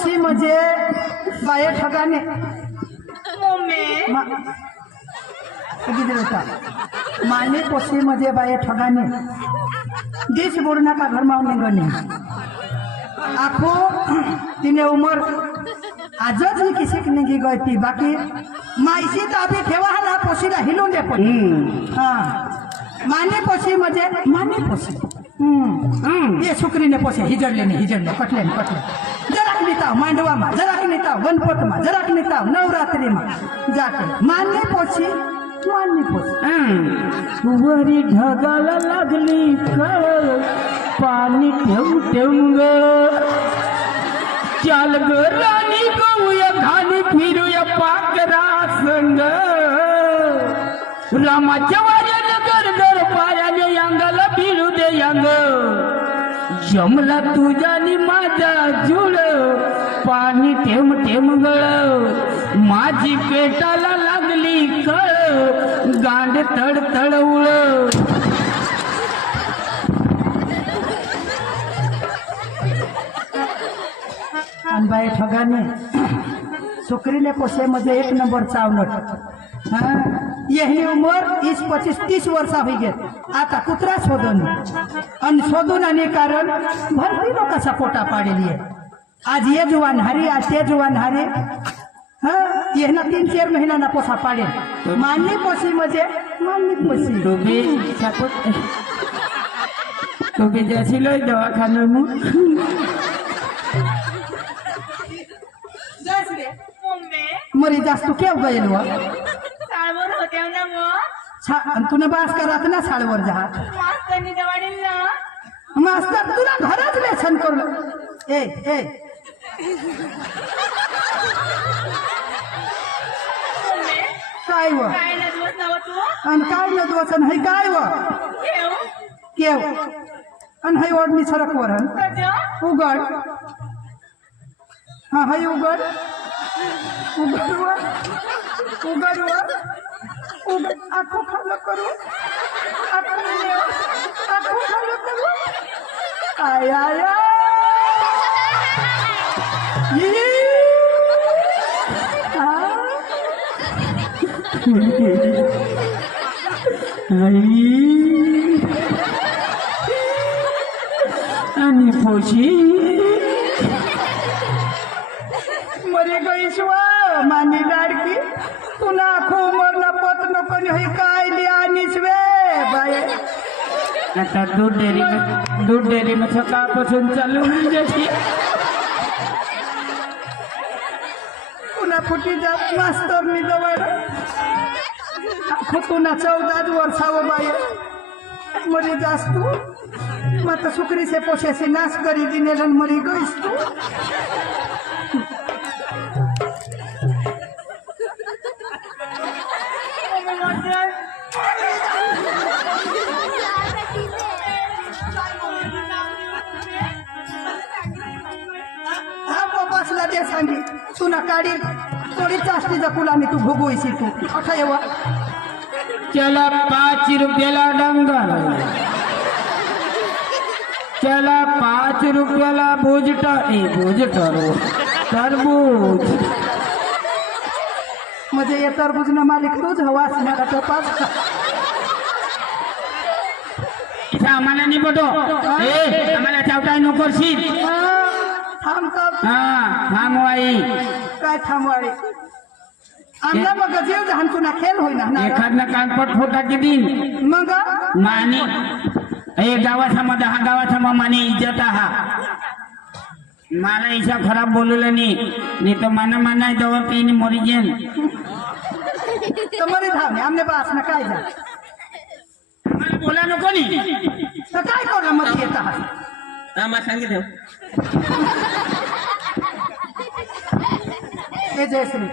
पोशी म्हणजे बाया ठगाने माने पोशी म्हणजे बाया ठगाने देश बोलना का घर मावने गने आखो तिने उमर आजच ही किसी की नहीं गई थी बाकी माईशी तो अभी ठेवा है ना पोशीला हिलून दे पण हाँ माने पोशी म्हणजे माने पोशी ये शुक्रीने पोसे हिजडले कटले जराक निताव मांडवामा जराक निताव गणपतमा जराक निताव नवरात्रीमा जाके माने पोशी वरी ढगाला लागली कळ पाणी ठेव ग चाल ग राणी गऊया घाणी फिरूया पाकरा संग रामाच्या वाऱ्यानं गरगर पायाने अंगाला भिडू दे अंग जमला तुझ्यानी माझा जुळ पाणी ठेम गळ माझी पेटाला लागली कळ गांड तड उळ अनबाई ठगाने शुक्रीने पोसे मध्ये एक नंबर चावलट यही उमर 20-25-30 वर्ष हुई गे आता कुत्रा शोधून आणि शोधून आणि कारण भरती लोकांचा पोटा पाडेली आहे आज ये जुवान हारी आज ते जुवान हारी ये ना 3-4 महीना ना पोसा पाडे मानली पोसी म्हणजे मानली पोसी तो भी जैसी लो दवाखाने में मरी जास्त केव गયેલ साळवर होत्या ना मग तुला बास करत ना साळवर जा मास्तरनी दवाडील ना मास्तर तुला घरच लेसन करू ए काय व काय ना दिवस नव तू आणि काय नदवसन है काय व केव आणि है ओढणी सरक वरण उघड हा है उघड आखो खालो करू आखो खालो करू आया आणि पोशी मरी गई शिवा मानी लाडकी तुला आखो उमरला पत नको हे काय लिहानीस वे बाय आता दूध डेअरी में सकाळपासून चालू होईल जशी पुन्हा फुटी जात मास्तरनी जवळ आखो तुला 14 वर्षाव बाय मरी जास तू मत सुकरी से पोसे से नाश करी दिने मरी गईस तू ते सांगी तुला काढी थोडी जास्ती जकुलाने तू भोगोयसी तू अठा येवा चला 5 रुपयाला डंगर चला 5 रुपयाला भोजटरो तरबूज म्हणजे ये तरबूज न मालिक तूच हवा असणार तपास आम्हाला नाही पटो आम्हाला चावताय नकोशी थांबवाई काय थांबवाई आमला मग जीव जहान तुला खेळ होईना एखादना कानपट फोटा की दिन मग मानी हे गावासमोर हा गावासमोर माने इज्जत हा मला ऐसा खराब बोलवलं नाही तर माना दवा पीनी मरी जेन तर मरी धावणे आमने पास ना काय जा मला बोला नको नी तर काय करू मग येत आम्हाला सांगितलं हे जयश्री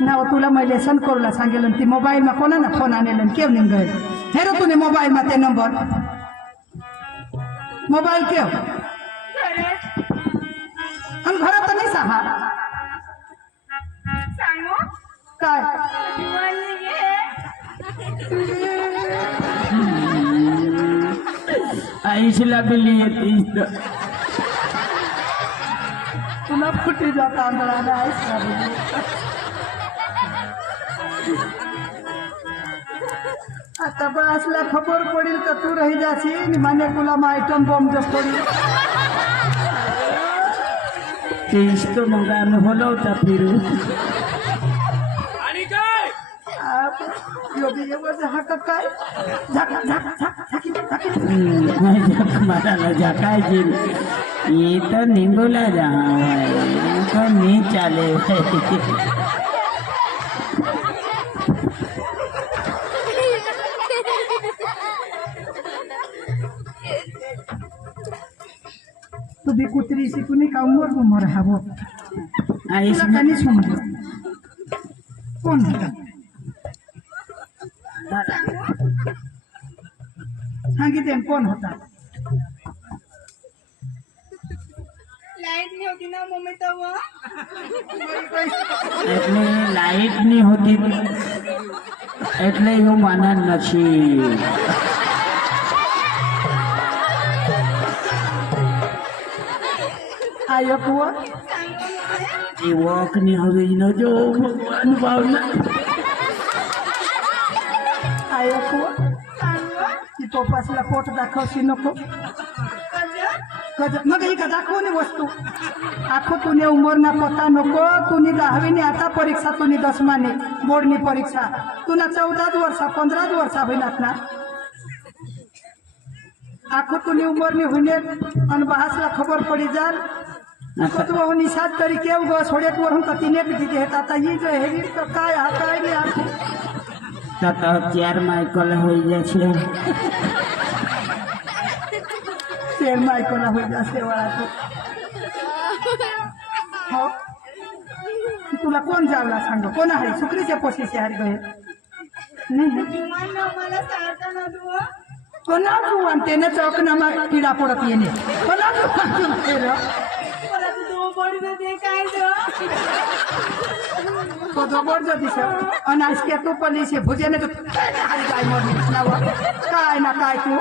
नाव तुला मैं लेसन करूला सांगेल ती मोबाईल में कोणा ना फोन आणेल केव निघ गए हेरो तूने मोबाईल में ते नंबर मोबाईल केव हम घरात नाही सहा सांगू काय आईशला बिली येते तुला फुटीचा तांदळा नाही. आता बासला खबर पडेल तर तू रही जाशील माने तुला आयटम बॉम्ब जब पडेल. ते इष्ट मग अनुभवला होता फिरू. योगी हा काय झाका झाका झाका झाकी झाकी. मला झाकायची ये तो निंबूला जा तो नहीं चाले. तू भी कुत्री सी कुणी का उमर हवं तुला कानी समज कोण होता सांगितले कोण होता. लाईट नाही होती ना मम्मी तेव्हा. એટલે લાઈટ ની હોતી એટલે હું માના નથી. आयो कुव એ વોક ની હવે ન જો ભગવાન ભાવના. आयो कुव ती पोपासला पोट दाखवशी नको. मग ही का दाखवणे वस्तू आखो तुने उमरना पता नको. तुनी 10वी आता परीक्षा तुनी 10माने बोर्डनी परीक्षा तुला 14 वर्षा 15 वर्षा होईनात ना. आखो तुनी उमरनी होईने आणि बहासला खबर पडी जाल तो निषाद तरी केव ग सोडेत वरून तर तिने दिते आता ही जो हेवी तो काय हा काय नाही आखो તો 4 માઇકલ હોઈ જશે. शेर मायकोला होई जाते वाळा तू. हो तुला कोण जावला सांग कोण आहे सुक्रीच्या पोशीचे हरी गए मला सांगता ना तू. कोणा तू आणते ना चौकनामा किडा पडत येणे कोणा मला तू बडी दे काय तो जबर जो दिस अनाज के तू पलीसे भुजेने तो काय मोर काय ना काय तू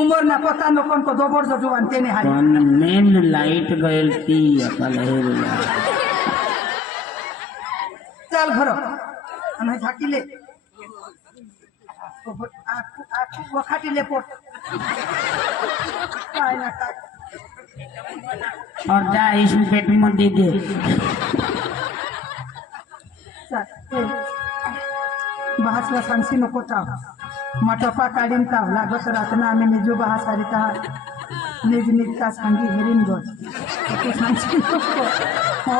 उमर ना पता नको को जबर जो जुवान तेने हाय. પણ મેન લાઈટ ગયેલ તી અપલા. चल घर आणि झाकीले वखाटीले पोट काय ना काय. और जा इस पेट में दे दे. बहासला सांगशी नको ताव मटपा काढीन ताव लागत रातना आम्ही निजू बहासारी ता निज निजता सांगी हेरीन गो तू सांगशी नको. हो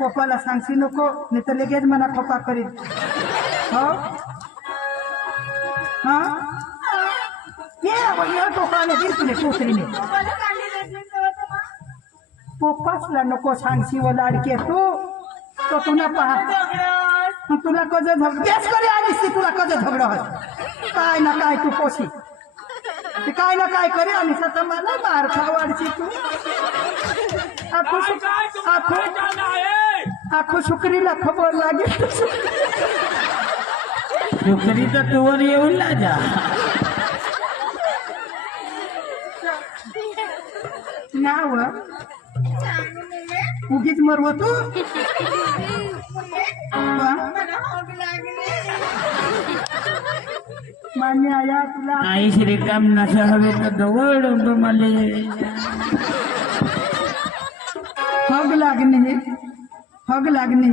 पप्पाला सांगशी नको नाही तर लगेच मला पप्पा करीन. हो हा ये टोकाने दिल तुले टोकरीने मला काढली देत नाही तेव्हा तुम्हा. पप्पासला नको सांगशी व लाडके तू तो तुला पहा झगडत. तुला कज झगड तेच करे आलीस ती तुला कज झगड काय ना काय तू पोशी ते काय ना काय करे आणि स्वतः मला मार खावाडची तू. आखो शुक्रीला खबर लागेल છોકરી તો તુવર એવું લાજા. नाव सांगू मम्मी. उगीच मरव तू मला हॉग लागली. मान्य आया तुला आई श्रीकाम नशा हवे तर दवड मले. हग लागणे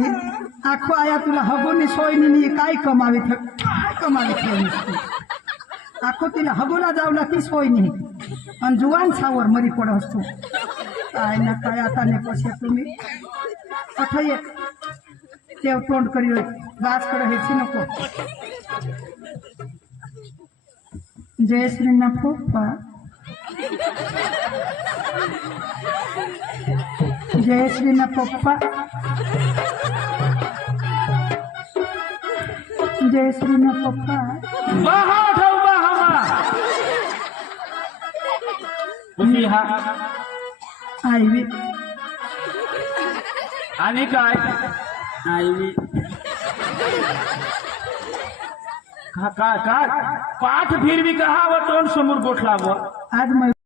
आखो आया तुला हगोनी सोयनी काय कमावी आखो तिला हगोला जावला ती सोय नाही आणि जुवान सावर मरी पड असतो. काय ना काय आता ने पशे तुम्ही अठय तेव तोंड करी गासकडे हेची नको. जय श्री ना पप्पा जय श्री ना पप्पा जय श्री ना पप्पा. बहा ठेव बहा तुम्ही हा आईवी आणि काय आई का पाठ फिरवी का तोंड समोर गोठला आज मैं